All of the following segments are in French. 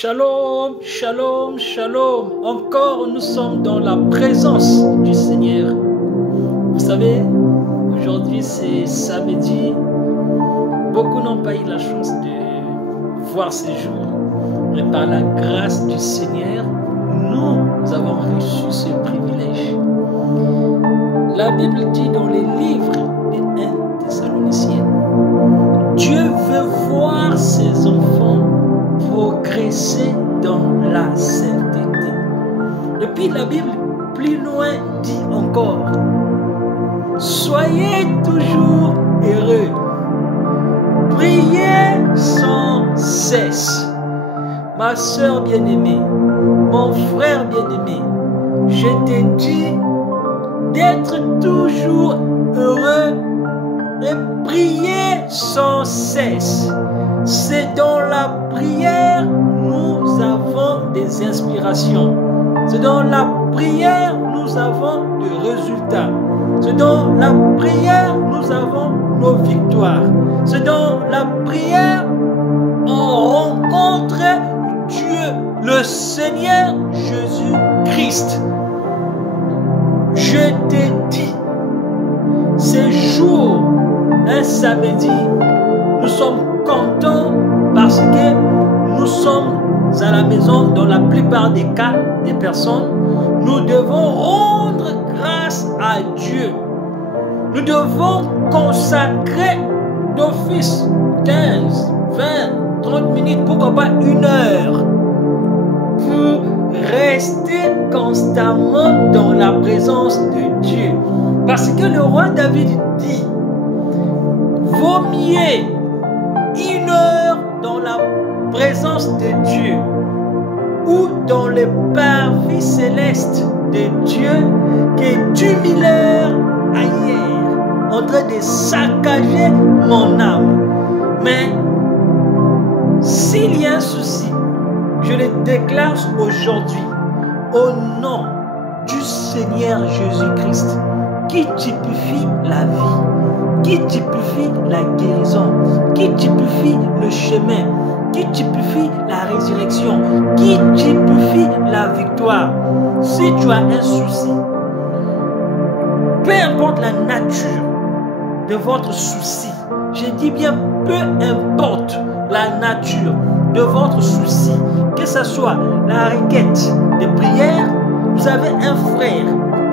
Shalom, shalom, shalom. Encore nous sommes dans la présence du Seigneur. Vous savez, aujourd'hui c'est samedi. Beaucoup n'ont pas eu la chance de voir ces jours. Mais par la grâce du Seigneur, nous avons reçu ce privilège. La Bible dit dans les livres des 1 Thessaloniciens, Dieu veut voir ses enfants progresser dans la sainteté. Et puis la Bible, plus loin, dit encore, soyez toujours heureux, priez sans cesse. Ma soeur bien-aimée, mon frère bien-aimé, je te dis d'être toujours heureux et prier sans cesse. C'est dans la prière nous avons des inspirations. C'est dans la prière nous avons des résultats. C'est dans la prière nous avons nos victoires. C'est dans la prière on rencontre Dieu, le Seigneur Jésus-Christ. Je t'ai dit, ce jour, un samedi, nous sommes contents parce que nous sommes à la maison. Dans la plupart des cas des personnes, nous devons rendre grâce à Dieu. Nous devons consacrer d'office 15, 20, 30 minutes, pourquoi pas 1 heure, pour rester constamment dans la présence de Dieu. Parce que le roi David dit, vaut mieux 1 heure dans la présence de Dieu ou dans le parvis céleste de Dieu que 10 000 heures ailleurs en train de saccager mon âme. Mais s'il y a un souci, je le déclare aujourd'hui au nom du Seigneur Jésus-Christ qui typifie la vie, qui typifie la guérison, qui typifie le chemin, qui typifie la résurrection, qui typifie la victoire. Si tu as un souci, peu importe la nature de votre souci, je dis bien peu importe la nature de votre souci, que ce soit la requête de prière, vous avez un frère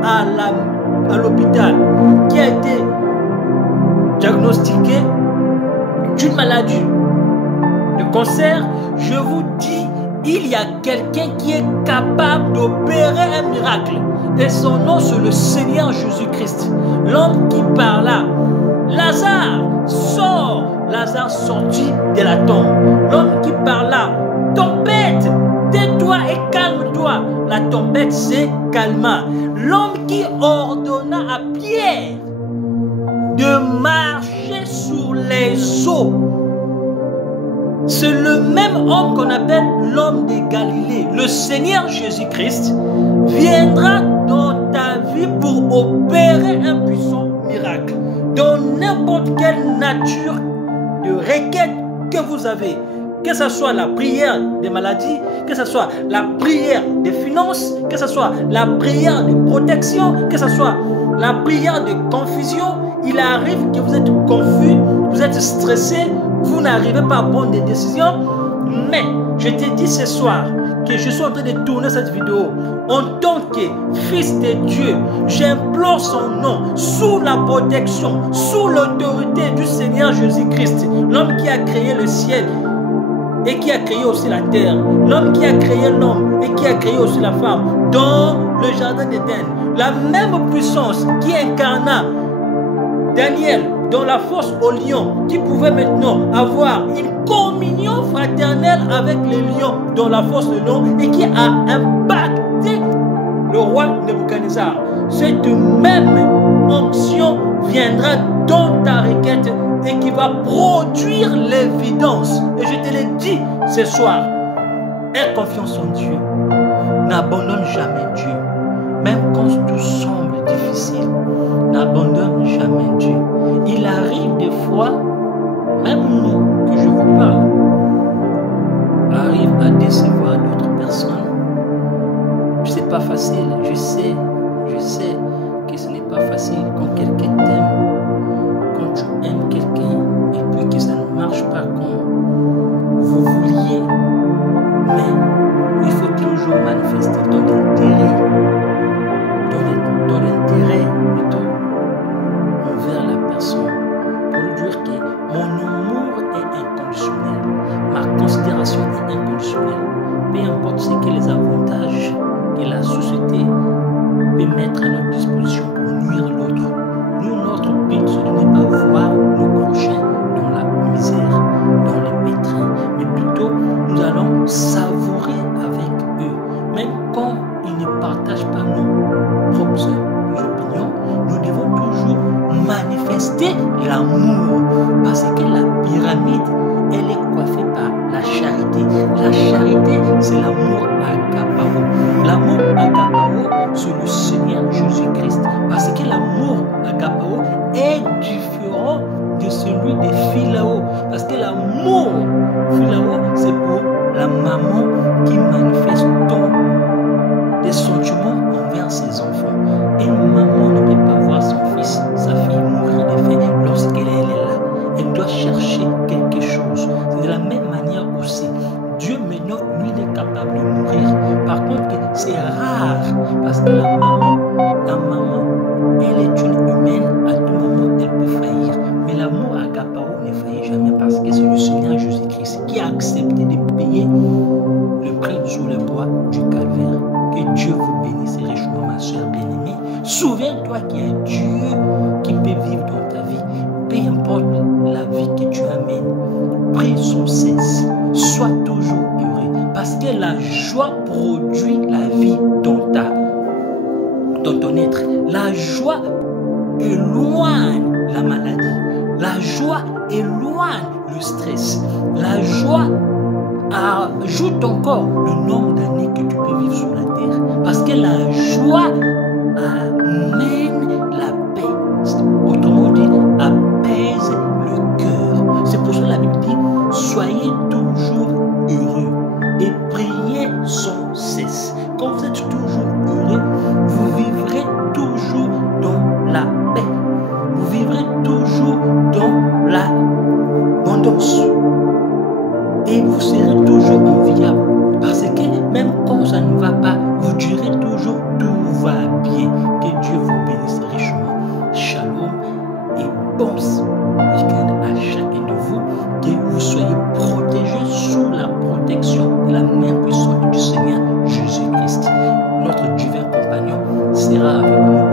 à l'hôpital qui a été diagnostiqué d'une maladie de cancer, je vous dis, il y a quelqu'un qui est capable d'opérer un miracle. Et son nom, c'est le Seigneur Jésus-Christ. L'homme qui parla, Lazare, sort. Lazare sortit de la tombe. L'homme qui parla, tempête, tais-toi et calme-toi. La tempête s'est calma. L'homme qui ordonna à Pierre de marcher sur les eaux, c'est le même homme qu'on appelle l'homme de Galilée. Le Seigneur Jésus-Christ viendra dans ta vie pour opérer un puissant miracle. Dans n'importe quelle nature de requête que vous avez, que ce soit la prière des maladies, que ce soit la prière des finances, que ce soit la prière de protection, que ce soit la prière de confusion, il arrive que vous êtes confus, vous êtes stressé, vous n'arrivez pas à prendre des décisions. Mais je te dis ce soir que je suis en train de tourner cette vidéo en tant que fils de Dieu. J'implore son nom sous la protection, sous l'autorité du Seigneur Jésus-Christ, l'homme qui a créé le ciel et qui a créé aussi la terre, l'homme qui a créé l'homme et qui a créé aussi la femme dans le jardin d'Éden. La même puissance qui incarna Daniel dans la fosse au lion, qui pouvait maintenant avoir une communion fraternelle avec les lions dans la fosse de lion et qui a impacté le roi Nebuchadnezzar. Cette même onction viendra dans ta requête et qui va produire l'évidence. Et je te l'ai dit ce soir, aie confiance en Dieu. N'abandonne jamais Dieu. Même quand tout semble difficile, n'abandonne jamais Dieu. Il arrive des fois, même nous, que je vous parle, arrive à décevoir. l'affection est inconditionnelle. Peu importe ce que les avantages que la société peut mettre à notre disposition pour nuire l'autre. Nous, notre but, ce n'est pas voir nos prochains dans la misère, dans les pétrins, mais plutôt nous allons savourer avec eux. Même quand ils ne partagent pas nos propres opinions, nous devons toujours manifester l'amour. Parce que la pyramide, elle est coiffée par la charité. La charité, c'est l'amour agapao. L'amour agapao, c'est le Seigneur Jésus-Christ. Parce que l'amour agapao est différent de celui des philao. Parce que l'amour philao, c'est pour la maman qui manifeste des sentiments envers ses enfants. Une maman ne peut pas voir son fils, sa fille mourir de faim lorsqu'elle est là. Elle doit chercher quelque chose. C'est de la même manière aussi. Dieu maintenant, lui, il est capable de mourir. Par contre, c'est rare parce que la maman, elle est une humaine. À tout moment, elle peut faillir. Mais l'amour agapao ne faillit jamais parce que c'est le Seigneur Jésus-Christ qui a accepté de payer le prix sur le bois du calvaire. Que Dieu vous bénisse richement, ma soeur bien-aimée. Souviens-toi qu'il y a Dieu qui peut vivre dans ta vie. Peu importe la vie que tu amènes, prie sans cesse. Sois toujours heureux. Parce que la joie produit la vie dans ton être. La joie éloigne la maladie. La joie éloigne le stress. La joie ajoute encore le nombre d'années que tu peux vivre sur la terre. Parce que la joie amène la paix. Autrement dit, apaise le cœur. C'est pour ça que la Bible dit, soyez toujours heureux et priez sans cesse. Quand vous êtes toujours heureux, vous vivrez toujours dans la paix. Vous vivrez toujours dans l'abondance. Et vous serez toujours enviable. Parce que même quand ça ne va pas, vous direz toujours tout va bien. Que Dieu vous bénisse richement. Shalom et bon week-end à chacun de vous. Que vous soyez protégés sous la protection de la main puissante du Seigneur Jésus-Christ. Notre divin compagnon sera avec nous